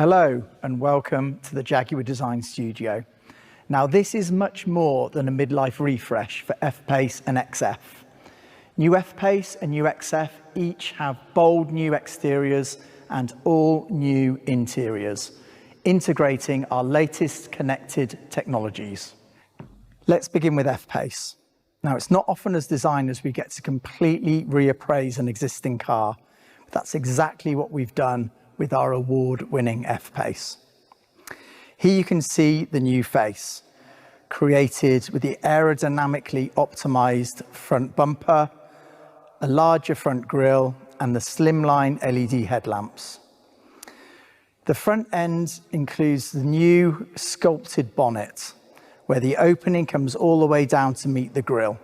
Hello and welcome to the Jaguar Design Studio. Now this is much more than a midlife refresh for F-Pace and XF. New F-Pace and new XF each have bold new exteriors and all new interiors, integrating our latest connected technologies. Let's begin with F-Pace. Now it's not often as designers we get to completely reappraise an existing car, but that's exactly what we've done with our award-winning F-Pace. Here you can see the new face, created with the aerodynamically optimized front bumper, a larger front grille, and the slimline LED headlamps. The front end includes the new sculpted bonnet, where the opening comes all the way down to meet the grille.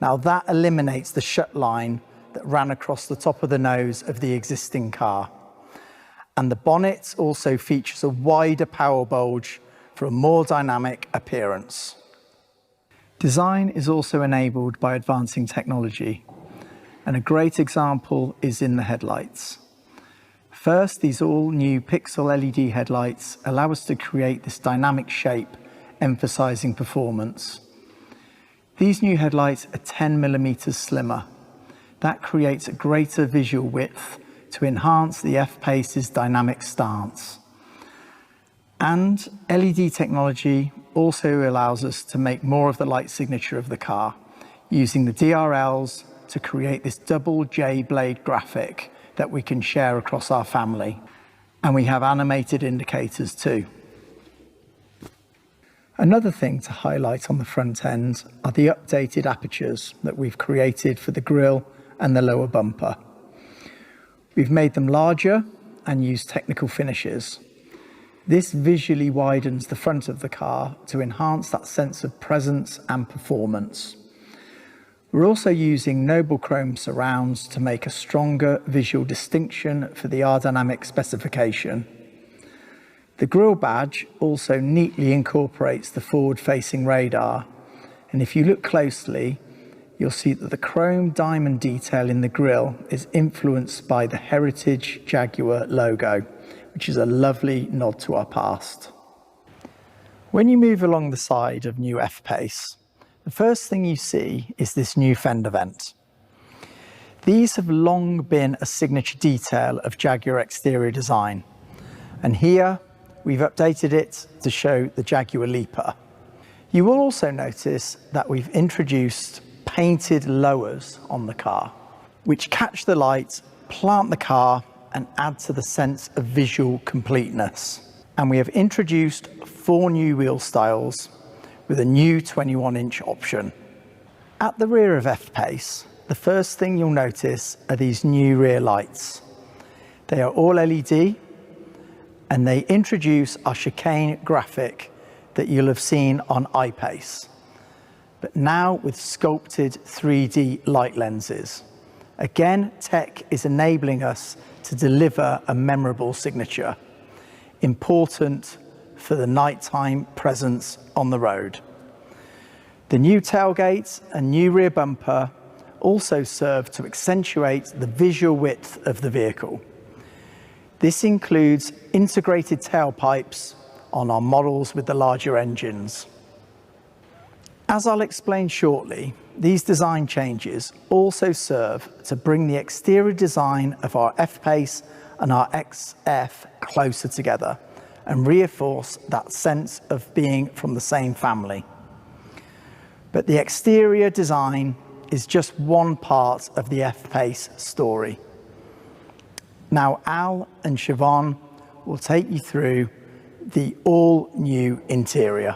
Now that eliminates the shut line that ran across the top of the nose of the existing car. And the bonnet also features a wider power bulge for a more dynamic appearance. Design is also enabled by advancing technology, and a great example is in the headlights. First, these all-new pixel LED headlights allow us to create this dynamic shape, emphasizing performance. These new headlights are 10mm slimmer. That creates a greater visual width to enhance the F-Pace's dynamic stance. And LED technology also allows us to make more of the light signature of the car, using the DRLs to create this double J blade graphic that we can share across our family. And we have animated indicators too. Another thing to highlight on the front end are the updated apertures that we've created for the grille and the lower bumper. We've made them larger and used technical finishes. This visually widens the front of the car to enhance that sense of presence and performance. We're also using noble chrome surrounds to make a stronger visual distinction for the aerodynamic specification. The grille badge also neatly incorporates the forward-facing radar, and if you look closely, you'll see that the chrome diamond detail in the grille is influenced by the heritage Jaguar logo, which is a lovely nod to our past. When you move along the side of new F-Pace, the first thing you see is this new fender vent. These have long been a signature detail of Jaguar exterior design, and here we've updated it to show the Jaguar Leaper. You will also notice that we've introduced painted lowers on the car, which catch the light, plant the car, and add to the sense of visual completeness. And we have introduced 4 new wheel styles with a new 21-inch option. At the rear of F-Pace, the first thing you'll notice are these new rear lights. They are all LED, and they introduce our chicane graphic that you'll have seen on I-Pace, but now with sculpted 3D light lenses. Again, tech is enabling us to deliver a memorable signature, important for the nighttime presence on the road. The new tailgate and new rear bumper also serve to accentuate the visual width of the vehicle. This includes integrated tailpipes on our models with the larger engines. As I'll explain shortly, these design changes also serve to bring the exterior design of our F-Pace and our XF closer together and reinforce that sense of being from the same family. But the exterior design is just one part of the F-Pace story. Now Al and Siobhan will take you through the all-new interior.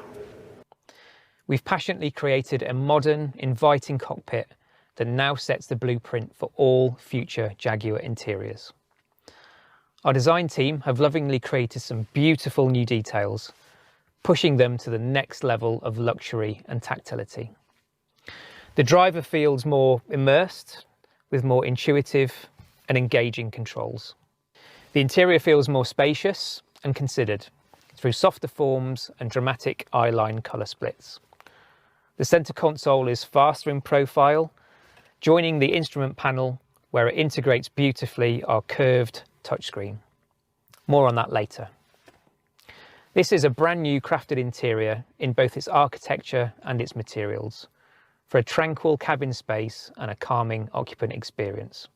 We've passionately created a modern, inviting cockpit that now sets the blueprint for all future Jaguar interiors. Our design team have lovingly created some beautiful new details, pushing them to the next level of luxury and tactility. The driver feels more immersed, with more intuitive and engaging controls. The interior feels more spacious and considered, through softer forms and dramatic eyeline colour splits. The centre console is faster in profile, joining the instrument panel where it integrates beautifully our curved touchscreen. More on that later. This is a brand new crafted interior in both its architecture and its materials, for a tranquil cabin space and a calming occupant experience.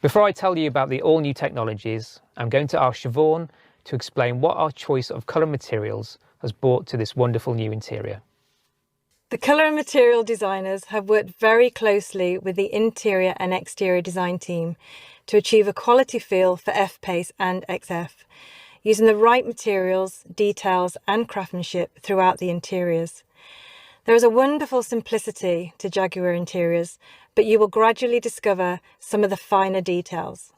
Before I tell you about the all-new technologies, I'm going to ask Siobhan to explain what our choice of colour materials has brought to this wonderful new interior. The colour and material designers have worked very closely with the interior and exterior design team to achieve a quality feel for F-Pace and XF, using the right materials, details and craftsmanship throughout the interiors. There is a wonderful simplicity to Jaguar interiors, but you will gradually discover some of the finer details.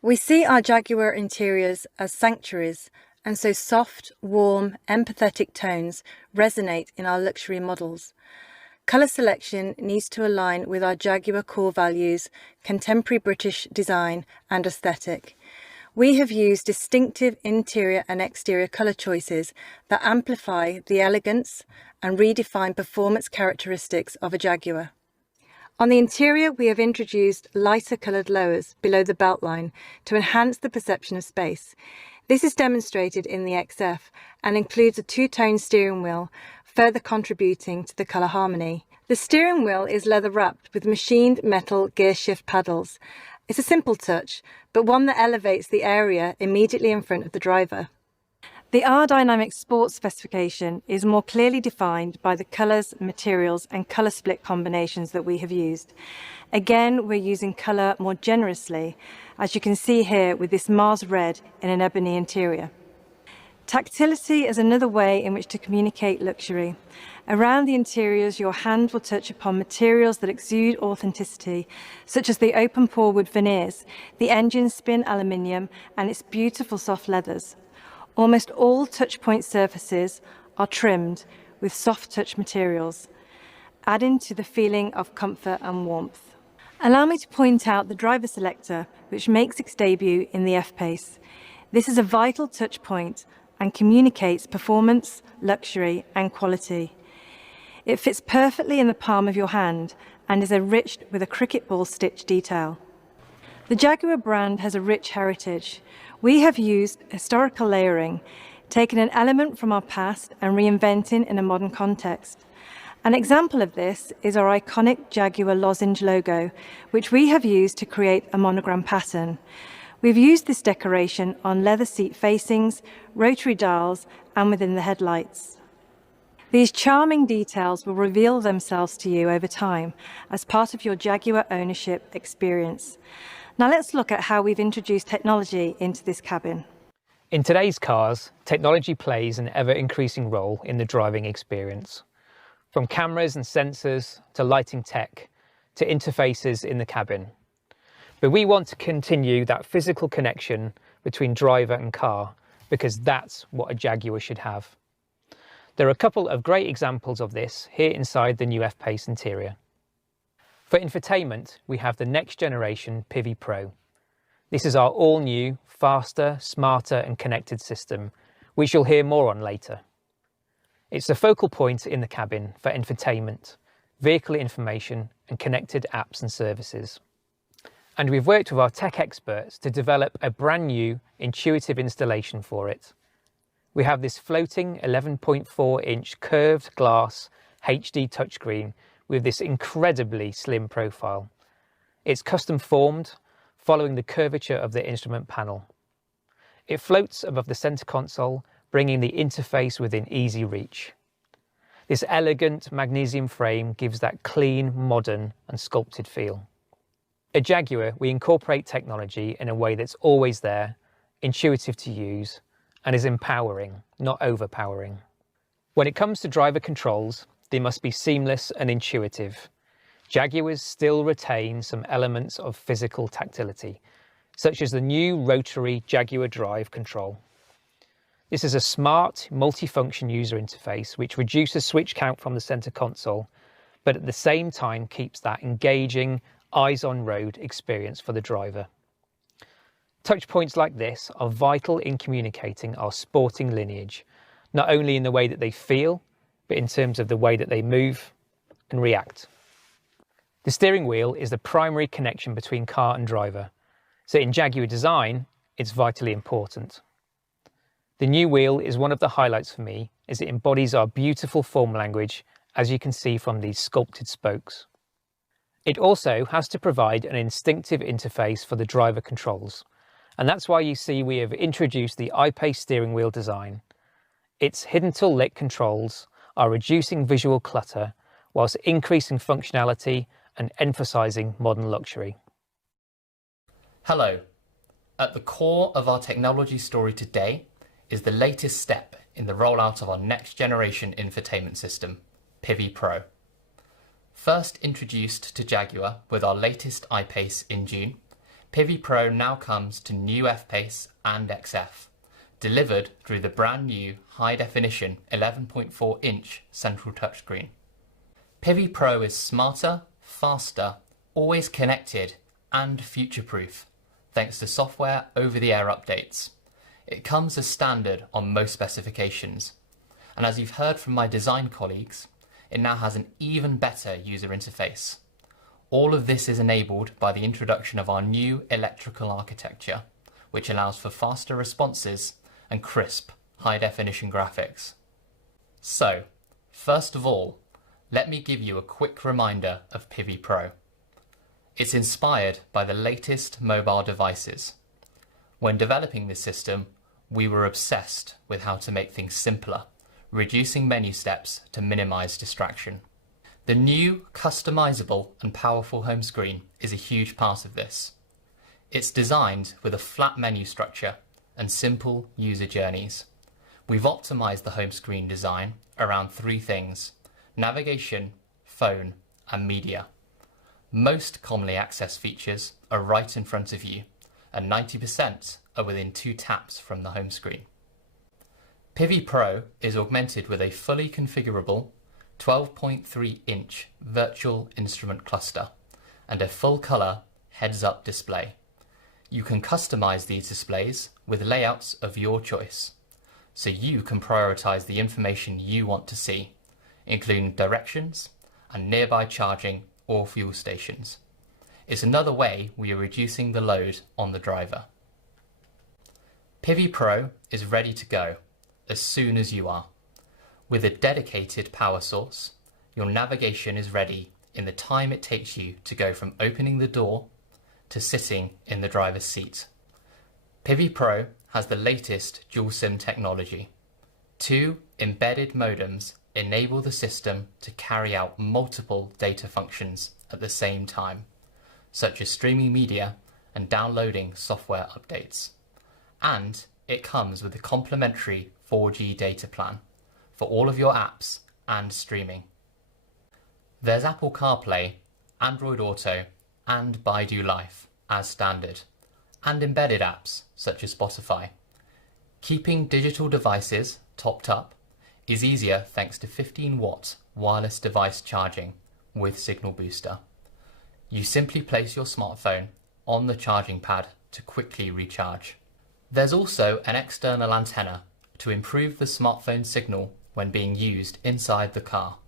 We see our Jaguar interiors as sanctuaries, and so soft, warm, empathetic tones resonate in our luxury models. Colour selection needs to align with our Jaguar core values, contemporary British design and aesthetic. We have used distinctive interior and exterior colour choices that amplify the elegance and redefine performance characteristics of a Jaguar. On the interior, we have introduced lighter coloured lowers below the beltline to enhance the perception of space. This is demonstrated in the XF and includes a two-tone steering wheel, further contributing to the colour harmony. The steering wheel is leather wrapped with machined metal gear shift paddles. It's a simple touch, but one that elevates the area immediately in front of the driver. The R-Dynamic Sport specification is more clearly defined by the colours, materials and colour split combinations that we have used. Again, we're using colour more generously, as you can see here with this Mars red in an ebony interior. Tactility is another way in which to communicate luxury. Around the interiors, your hand will touch upon materials that exude authenticity, such as the open pore wood veneers, the engine spin aluminium, and its beautiful soft leathers. Almost all touchpoint surfaces are trimmed with soft touch materials, adding to the feeling of comfort and warmth. Allow me to point out the driver selector, which makes its debut in the F-Pace. This is a vital touch point and communicates performance, luxury and quality. It fits perfectly in the palm of your hand and is enriched with a cricket ball stitch detail. The Jaguar brand has a rich heritage. We have used historical layering, taking an element from our past and reinventing in a modern context. An example of this is our iconic Jaguar lozenge logo, which we have used to create a monogram pattern. We've used this decoration on leather seat facings, rotary dials, and within the headlights. These charming details will reveal themselves to you over time as part of your Jaguar ownership experience. Now let's look at how we've introduced technology into this cabin. In today's cars, technology plays an ever-increasing role in the driving experience. From cameras and sensors to lighting tech to interfaces in the cabin. But we want to continue that physical connection between driver and car because that's what a Jaguar should have. There are a couple of great examples of this here inside the new F-Pace interior. For infotainment, we have the next generation Pivi Pro. This is our all-new, faster, smarter and connected system, which you'll hear more on later. It's the focal point in the cabin for infotainment, vehicle information and connected apps and services. And we've worked with our tech experts to develop a brand new, intuitive installation for it. We have this floating 11.4-inch curved glass HD touchscreen with this incredibly slim profile. It's custom formed, following the curvature of the instrument panel. It floats above the center console, bringing the interface within easy reach. This elegant magnesium frame gives that clean, modern and sculpted feel. At Jaguar, we incorporate technology in a way that's always there, intuitive to use, and is empowering, not overpowering. When it comes to driver controls, they must be seamless and intuitive. Jaguars still retain some elements of physical tactility, such as the new rotary Jaguar Drive control. This is a smart, multi-function user interface which reduces switch count from the center console, but at the same time keeps that engaging, eyes-on-road experience for the driver. Touch points like this are vital in communicating our sporting lineage, not only in the way that they feel, but in terms of the way that they move and react. The steering wheel is the primary connection between car and driver, so in Jaguar design, it's vitally important. The new wheel is one of the highlights for me as it embodies our beautiful form language, as you can see from these sculpted spokes. It also has to provide an instinctive interface for the driver controls, and that's why you see we have introduced the I-Pace steering wheel design. Its hidden till lit controls are reducing visual clutter whilst increasing functionality and emphasising modern luxury. Hello. At the core of our technology story today is the latest step in the rollout of our next generation infotainment system, Pivi Pro. First introduced to Jaguar with our latest I-Pace in June, Pivi Pro now comes to new F-Pace and XF, delivered through the brand new high-definition 11.4-inch central touchscreen. Pivi Pro is smarter, faster, always connected and future-proof, thanks to software over-the-air updates. It comes as standard on most specifications, and as you've heard from my design colleagues, it now has an even better user interface. All of this is enabled by the introduction of our new electrical architecture, which allows for faster responses and crisp, high-definition graphics. So, first of all, let me give you a quick reminder of Pivi Pro. It's inspired by the latest mobile devices. When developing this system, we were obsessed with how to make things simpler, reducing menu steps to minimize distraction. The new, customizable and powerful home screen is a huge part of this. It's designed with a flat menu structure and simple user journeys. We've optimized the home screen design around three things: navigation, phone, and media. Most commonly accessed features are right in front of you, and 90% are within 2 taps from the home screen. Pivi Pro is augmented with a fully configurable 12.3-inch virtual instrument cluster and a full-colour heads-up display. You can customize these displays with layouts of your choice, so you can prioritize the information you want to see, including directions and nearby charging or fuel stations. It's another way we are reducing the load on the driver. Pivi Pro is ready to go as soon as you are. With a dedicated power source, your navigation is ready in the time it takes you to go from opening the door to sitting in the driver's seat. Pivi Pro has the latest dual SIM technology. 2 embedded modems enable the system to carry out multiple data functions at the same time, such as streaming media and downloading software updates. And it comes with a complimentary 4G data plan for all of your apps and streaming. There's Apple CarPlay, Android Auto, and Baidu Life as standard, and embedded apps such as Spotify. Keeping digital devices topped up is easier thanks to 15-watt wireless device charging with Signal Booster. You simply place your smartphone on the charging pad to quickly recharge. There's also an external antenna to improve the smartphone signal when being used inside the car.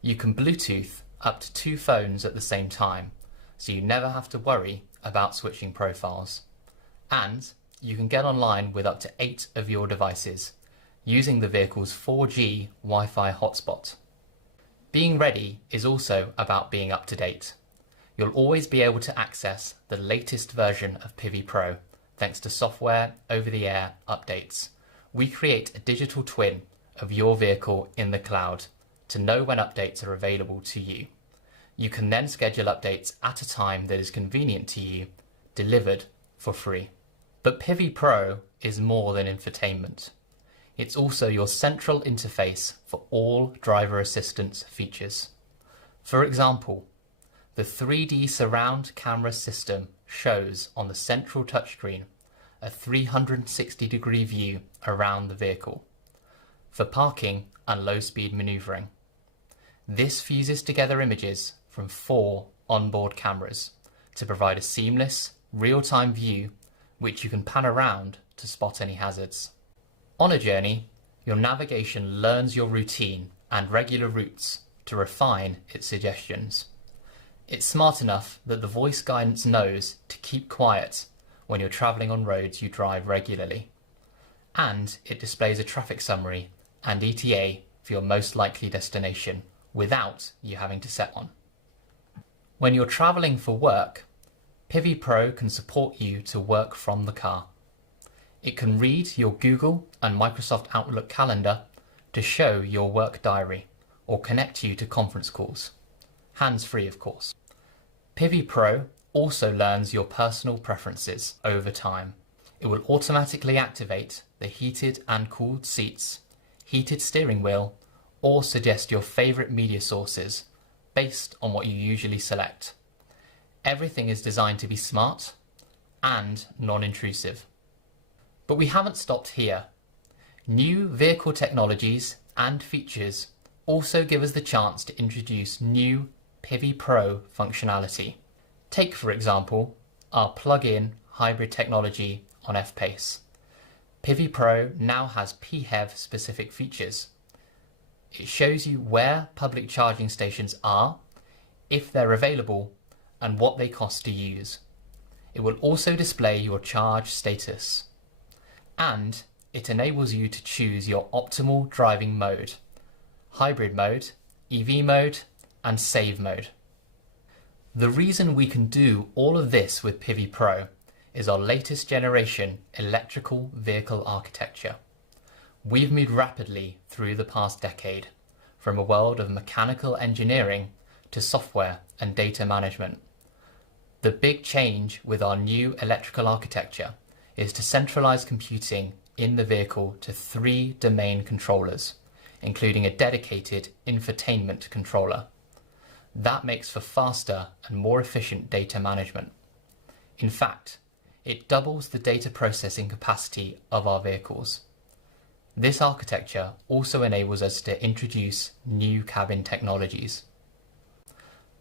You can Bluetooth up to 2 phones at the same time, so you never have to worry about switching profiles. And you can get online with up to 8 of your devices, using the vehicle's 4G Wi-Fi hotspot. Being ready is also about being up to date. You'll always be able to access the latest version of Pivi Pro thanks to software over-the-air updates. We create a digital twin of your vehicle in the cloud to know when updates are available to you. You can then schedule updates at a time that is convenient to you, delivered for free. But Pivi Pro is more than infotainment. It's also your central interface for all driver assistance features. For example, the 3D surround camera system shows on the central touchscreen a 360-degree view around the vehicle for parking and low-speed maneuvering. This fuses together images from 4 onboard cameras to provide a seamless, real-time view which you can pan around to spot any hazards. On a journey, your navigation learns your routine and regular routes to refine its suggestions. It's smart enough that the voice guidance knows to keep quiet when you're travelling on roads you drive regularly. and it displays a traffic summary and ETA for your most likely destination without you having to set one. When you're travelling for work, Pivi Pro can support you to work from the car. It can read your Google and Microsoft Outlook calendar to show your work diary or connect you to conference calls. Hands-free, of course. Pivi Pro also learns your personal preferences over time. It will automatically activate the heated and cooled seats, heated steering wheel, or suggest your favourite media sources based on what you usually select. Everything is designed to be smart and non-intrusive. But we haven't stopped here. New vehicle technologies and features also give us the chance to introduce new Pivi Pro functionality. Take, for example, our plug-in hybrid technology on F-Pace. Pivi Pro now has PHEV specific features. It shows you where public charging stations are, if they're available, and what they cost to use. It will also display your charge status. And it enables you to choose your optimal driving mode: hybrid mode, EV mode, and save mode. The reason we can do all of this with Pivi Pro is our latest generation electrical vehicle architecture. We've moved rapidly through the past decade, from a world of mechanical engineering to software and data management. The big change with our new electrical architecture is to centralize computing in the vehicle to 3 domain controllers, including a dedicated infotainment controller. That makes for faster and more efficient data management. In fact, it doubles the data processing capacity of our vehicles. This architecture also enables us to introduce new cabin technologies.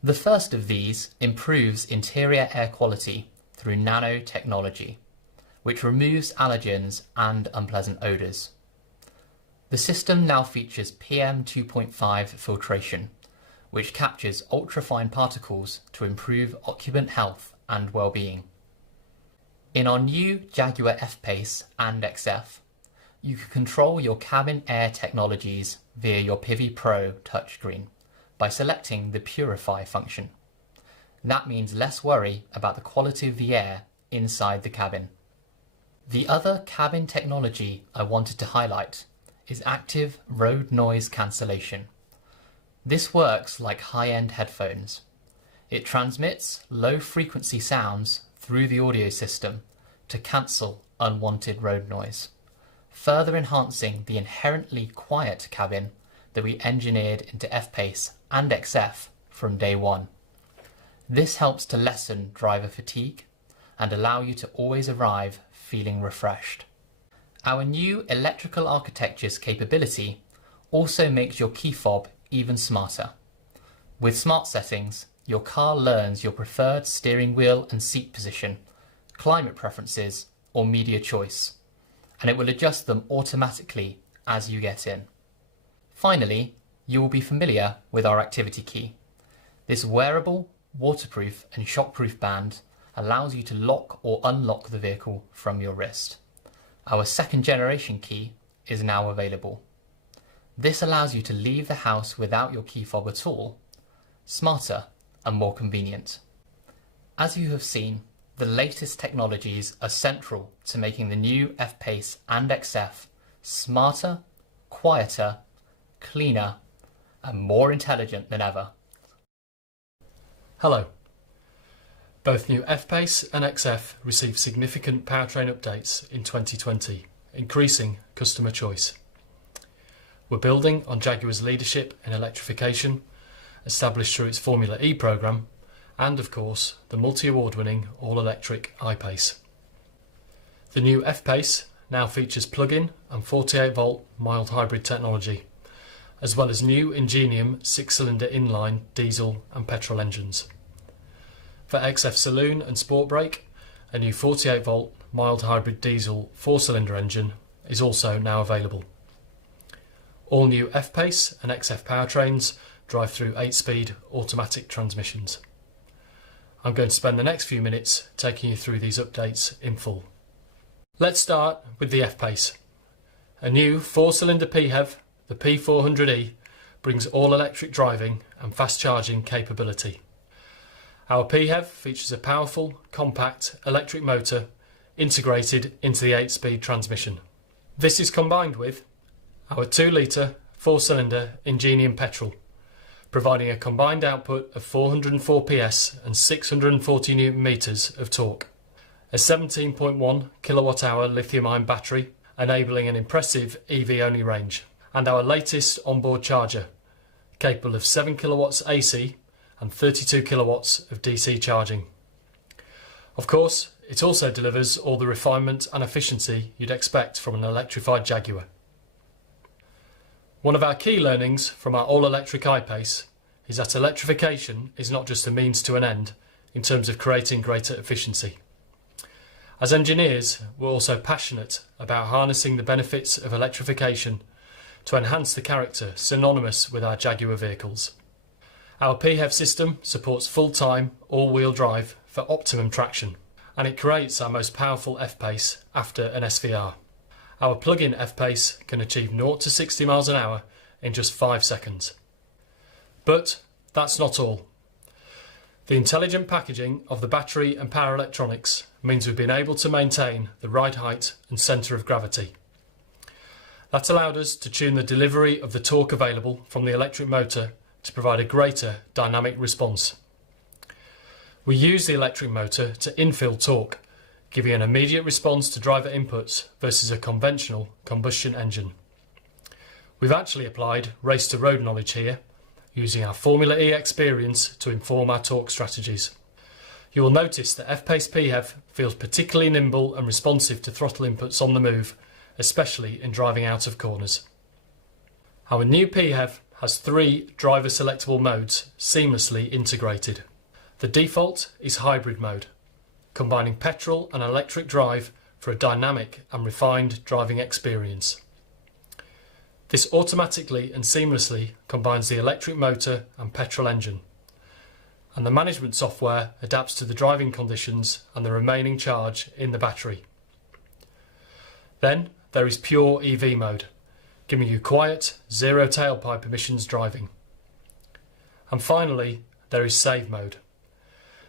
The first of these improves interior air quality through nanotechnology, which removes allergens and unpleasant odours. The system now features PM2.5 filtration, which captures ultrafine particles to improve occupant health and well-being. In our new Jaguar F-Pace and XF, you can control your cabin air technologies via your Pivi Pro touchscreen by selecting the Purify function. That means less worry about the quality of the air inside the cabin. The other cabin technology I wanted to highlight is active road noise cancellation. This works like high-end headphones. It transmits low-frequency sounds through the audio system to cancel unwanted road noise, further enhancing the inherently quiet cabin that we engineered into F-Pace and XF from day one. This helps to lessen driver fatigue and allow you to always arrive feeling refreshed. Our new electrical architecture's capability also makes your key fob even smarter. With smart settings, your car learns your preferred steering wheel and seat position, climate preferences, or media choice, and it will adjust them automatically as you get in. Finally, you will be familiar with our activity key. This wearable, waterproof and shockproof band allows you to lock or unlock the vehicle from your wrist. Our second generation key is now available. This allows you to leave the house without your key fob at all, smarter and more convenient. As you have seen, the latest technologies are central to making the new F-Pace and XF smarter, quieter, cleaner, and more intelligent than ever. Hello. Both new F-Pace and XF received significant powertrain updates in 2020, increasing customer choice. We're building on Jaguar's leadership in electrification, established through its Formula E programme, and of course the multi-award-winning all-electric I-Pace. The new F-Pace now features plug-in and 48-volt mild hybrid technology, as well as new Ingenium 6-cylinder inline diesel and petrol engines. For XF Saloon and Sport Brake, a new 48-volt mild hybrid diesel 4-cylinder engine is also now available. All new F-Pace and XF powertrains drive through 8-speed automatic transmissions. I'm going to spend the next few minutes taking you through these updates in full. Let's start with the F-Pace. A new 4-cylinder PHEV, the P400e, brings all-electric driving and fast charging capability. Our PHEV features a powerful, compact electric motor integrated into the 8-speed transmission. This is combined with our 2-litre 4-cylinder Ingenium petrol, providing a combined output of 404 PS and 640 Newton meters of torque, a 17.1 kilowatt-hour lithium-ion battery enabling an impressive EV-only range, and our latest onboard charger, capable of 7 kilowatts AC and 32 kilowatts of DC charging. Of course, it also delivers all the refinement and efficiency you'd expect from an electrified Jaguar. One of our key learnings from our all-electric I-Pace is that electrification is not just a means to an end in terms of creating greater efficiency. As engineers, we're also passionate about harnessing the benefits of electrification to enhance the character synonymous with our Jaguar vehicles. Our PHEV system supports full-time all-wheel drive for optimum traction, and it creates our most powerful F-Pace after an SVR. Our plug-in F-Pace can achieve 0 to 60 miles an hour in just 5 seconds. But that's not all. The intelligent packaging of the battery and power electronics means we've been able to maintain the ride height and centre of gravity. That allowed us to tune the delivery of the torque available from the electric motor to provide a greater dynamic response. We use the electric motor to infill torque, giving an immediate response to driver inputs versus a conventional combustion engine. We've actually applied race-to-road knowledge here, using our Formula E experience to inform our torque strategies. You will notice that F-Pace PHEV feels particularly nimble and responsive to throttle inputs on the move, especially in driving out of corners. Our new PHEV has 3 driver selectable modes seamlessly integrated. The default is hybrid mode, combining petrol and electric drive for a dynamic and refined driving experience. This automatically and seamlessly combines the electric motor and petrol engine, and the management software adapts to the driving conditions and the remaining charge in the battery. Then there is pure EV mode, giving you quiet, zero tailpipe emissions driving. And finally, there is save mode.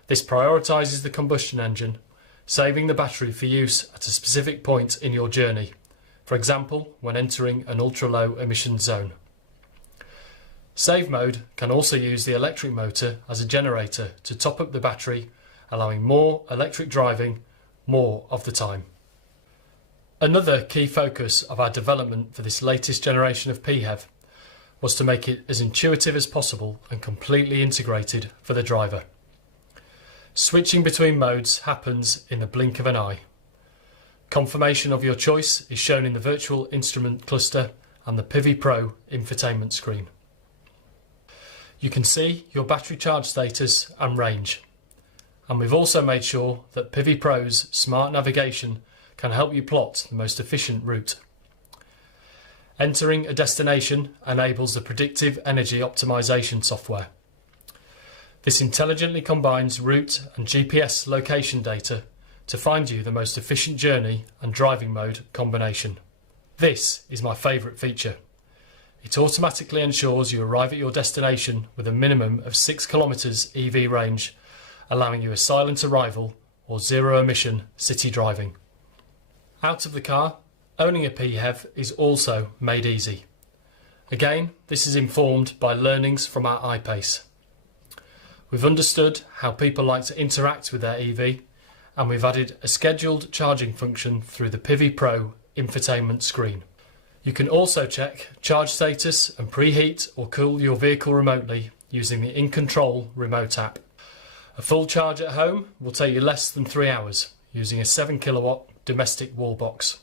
This prioritises the combustion engine, saving the battery for use at a specific point in your journey, for example, when entering an ultra-low emission zone. Save mode can also use the electric motor as a generator to top up the battery, allowing more electric driving more of the time. Another key focus of our development for this latest generation of PHEV was to make it as intuitive as possible and completely integrated for the driver. Switching between modes happens in the blink of an eye. Confirmation of your choice is shown in the virtual instrument cluster and the Pivi Pro infotainment screen. You can see your battery charge status and range. And we've also made sure that Pivi Pro's smart navigation can help you plot the most efficient route. Entering a destination enables the predictive energy optimization software. This intelligently combines route and GPS location data to find you the most efficient journey and driving mode combination. This is my favourite feature. It automatically ensures you arrive at your destination with a minimum of 6 kilometres EV range, allowing you a silent arrival or zero emission city driving. Out of the car, owning a PHEV is also made easy. Again, this is informed by learnings from our I-Pace. We've understood how people like to interact with their EV, and we've added a scheduled charging function through the Pivi Pro infotainment screen. You can also check charge status and preheat or cool your vehicle remotely using the In Control remote app. A full charge at home will take you less than 3 hours using a 7 kilowatt domestic wall box.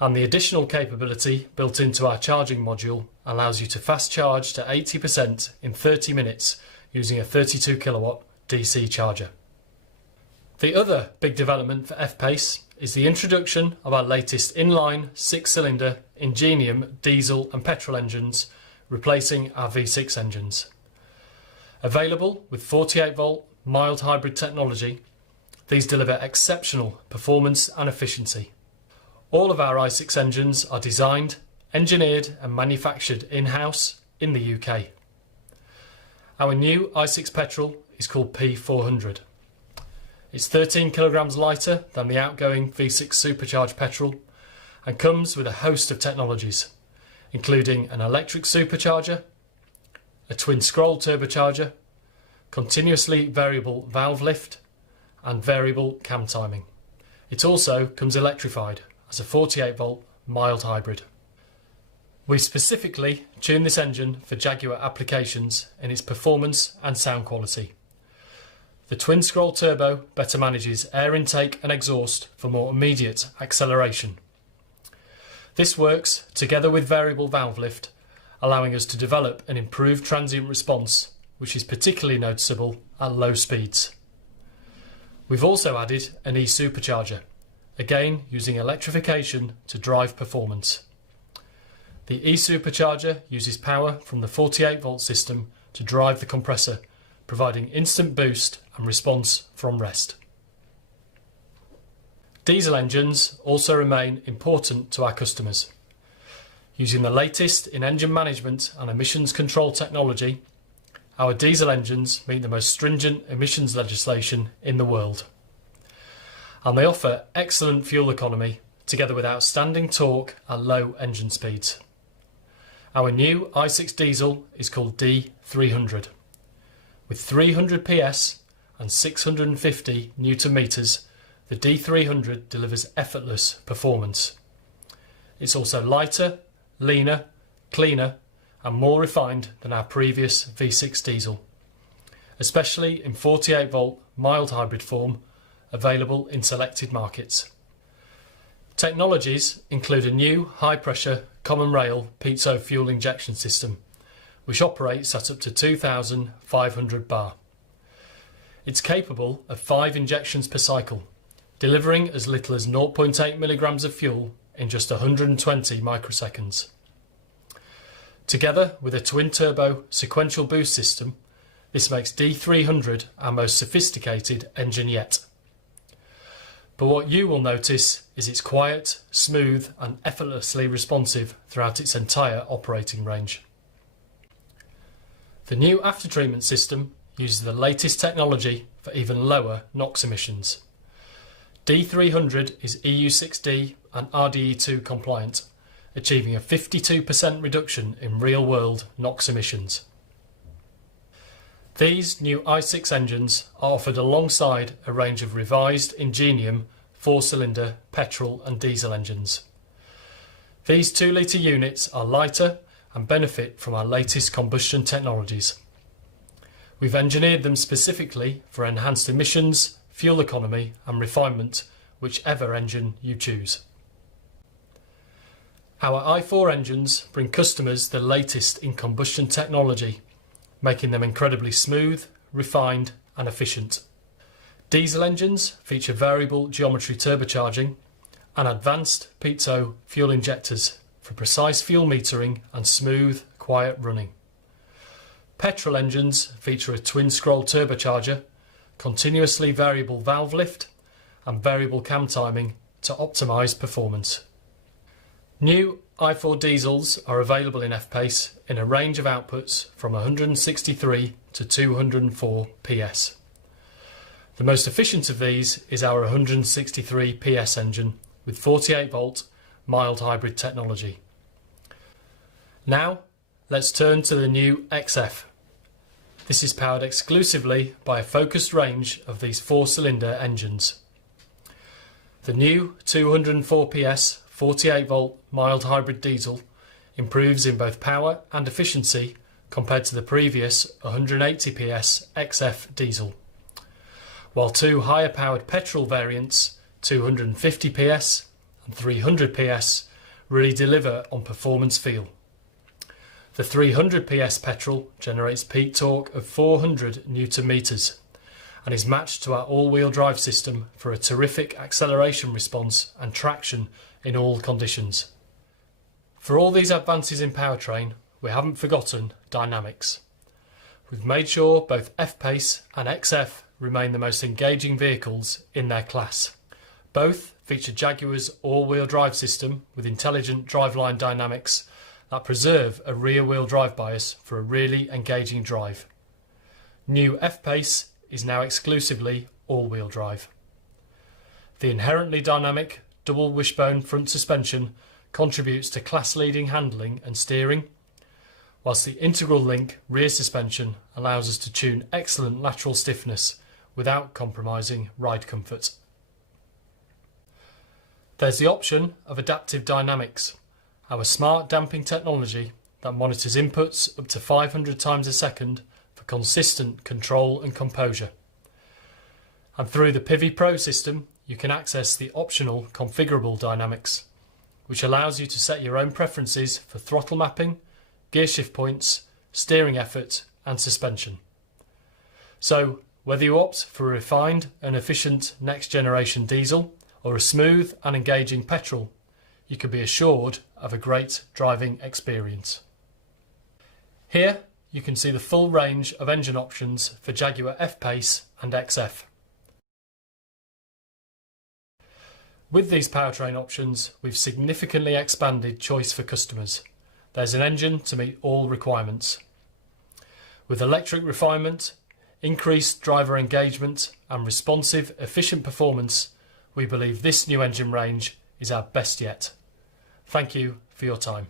And the additional capability built into our charging module allows you to fast charge to 80% in 30 minutes using a 32 kilowatt DC charger. The other big development for F-Pace is the introduction of our latest inline 6-cylinder Ingenium diesel and petrol engines, replacing our V6 engines. Available with 48-volt mild hybrid technology, these deliver exceptional performance and efficiency. All of our i6 engines are designed, engineered and manufactured in-house in the UK. Our new i6 petrol is called P400. It's 13 kilograms lighter than the outgoing V6 supercharged petrol and comes with a host of technologies, including an electric supercharger, a twin scroll turbocharger, continuously variable valve lift and variable cam timing. It also comes electrified as a 48 volt mild hybrid. We specifically tuned this engine for Jaguar applications in its performance and sound quality. The twin scroll turbo better manages air intake and exhaust for more immediate acceleration. This works together with variable valve lift, allowing us to develop an improved transient response, which is particularly noticeable at low speeds. We've also added an e-supercharger, again using electrification to drive performance. The e-supercharger uses power from the 48 volt system to drive the compressor, providing instant boost and response from rest. Diesel engines also remain important to our customers. Using the latest in engine management and emissions control technology, our diesel engines meet the most stringent emissions legislation in the world. And they offer excellent fuel economy together with outstanding torque at low engine speeds. Our new i6 diesel is called D300. With 300 PS and 650 Newton meters, the D300 delivers effortless performance. It's also lighter, leaner, cleaner and more refined than our previous V6 diesel, especially in 48 volt mild hybrid form available in selected markets. Technologies include a new high pressure common rail piezo fuel injection system which operates at up to 2,500 bar. It's capable of 5 injections per cycle, delivering as little as 0.8 milligrams of fuel in just 120 microseconds. Together with a twin turbo sequential boost system, this makes D300 our most sophisticated engine yet. But what you will notice is it's quiet, smooth and effortlessly responsive throughout its entire operating range. The new aftertreatment system uses the latest technology for even lower NOx emissions. D300 is EU6D and RDE2 compliant, achieving a 52% reduction in real-world NOx emissions. These new i6 engines are offered alongside a range of revised Ingenium 4-cylinder petrol and diesel engines. These 2-litre units are lighter and benefit from our latest combustion technologies. We've engineered them specifically for enhanced emissions, fuel economy and refinement, whichever engine you choose. Our i4 engines bring customers the latest in combustion technology, making them incredibly smooth, refined and efficient. Diesel engines feature variable geometry turbocharging and advanced piezo fuel injectors for precise fuel metering and smooth, quiet running. Petrol engines feature a twin scroll turbocharger, continuously variable valve lift and variable cam timing to optimise performance. New i4 diesels are available in F-Pace in a range of outputs from 163 to 204 PS. The most efficient of these is our 163 PS engine with 48 volt mild hybrid technology. Now let's turn to the new XF. This is powered exclusively by a focused range of these 4-cylinder engines. The new 204 PS 48 volt mild hybrid diesel improves in both power and efficiency compared to the previous 180 PS XF diesel, while two higher powered petrol variants, 250 PS and 300 PS, really deliver on performance feel. The 300 PS petrol generates peak torque of 400 Newton meters and is matched to our all-wheel drive system for a terrific acceleration response and traction in all conditions. For all these advances in powertrain, we haven't forgotten dynamics. We've made sure both F-Pace and XF remain the most engaging vehicles in their class. Both feature Jaguar's all-wheel drive system with intelligent driveline dynamics that preserve a rear-wheel drive bias for a really engaging drive. New F-Pace is now exclusively all-wheel drive. The inherently dynamic double wishbone front suspension contributes to class-leading handling and steering, whilst the integral link rear suspension allows us to tune excellent lateral stiffness without compromising ride comfort. There's the option of adaptive dynamics, our smart damping technology that monitors inputs up to 500 times a second for consistent control and composure. And through the Pivi Pro system, you can access the optional configurable dynamics, which allows you to set your own preferences for throttle mapping, gear shift points, steering effort and suspension. So whether you opt for a refined and efficient next generation diesel or a smooth and engaging petrol, you can be assured of a great driving experience. Here you can see the full range of engine options for Jaguar F-Pace and XF. With these powertrain options, we've significantly expanded choice for customers. There's an engine to meet all requirements. With electric refinement, increased driver engagement and responsive, efficient performance, we believe this new engine range is our best yet. Thank you for your time.